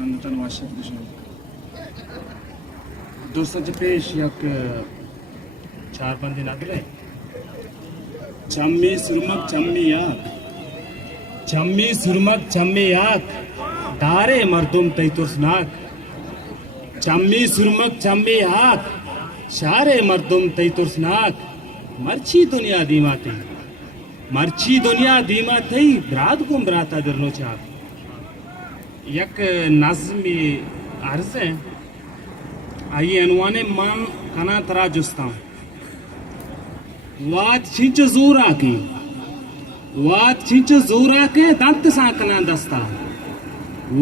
संगठन वाशक दिशा दोस्तांचे पेश एक 4-5 दिन आदले चम्मी सुरमक चम्मी याक दारे मर्दुम तैतुर्सनाक चम्मी सुरमक चम्मी याक शारे मर्दुम तैतुर्सनाक मर्ची दुनिया दीमा थई ब्राद गुम ब्राता दरनो चाक एक नज़्मी अर्ज है आइए अनुवाने मन कना तरा जुस्ता वात छिंच जोरा के दंत सा कना दस्ता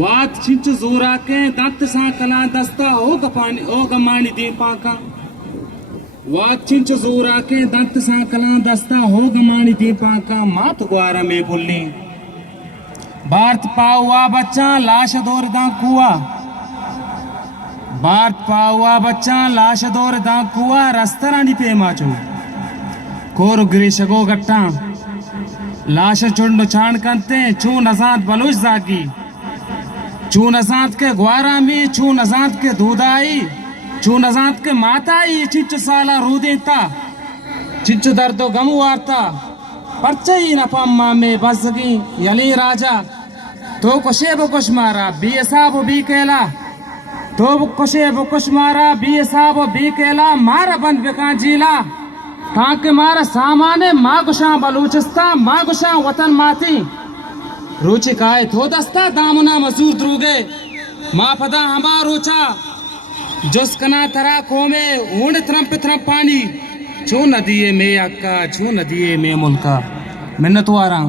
वात छिंच जोरा के दंत सा कना दस्ता ओ गमानी दी पाका वात छिंच जोरा के दंत सा कना दस्ता हो गमानी दी पाका मात ग्वारा में बोलनी भारत पावा बच्चा लाश दौरदा कुआ भारत पावा बच्चा लाश दौरदा कुआ रस्तरानी पे माचो कोर ग्रीशगो गट्टा लाश चुंड छाण करते चू नजात बलुच जागी चू नजात के ग्वारा में चू नजात के दूधाई चू नजात के माताई चिच साला रूदेता चिच दर्दो गम वार्ता परचई न पम्मा में बसगी यली राजा तो कोशे बकुश मारा बी साब बी केला तो कोशे बकुश मारा बी साब बी केला मारा बंद बेका जीला ताके मारा सामाने मागुशा बलूचिस्ता मागुशा वतन माती रुचि काय थो दस्ता दामुना मजूर द्रुगे मा फदा हमा रोचा जस कना तरा कोमे ऊंड थरम पानी छू नदिये में अक्का छू नदिये में मुल्का मिन्नत वारा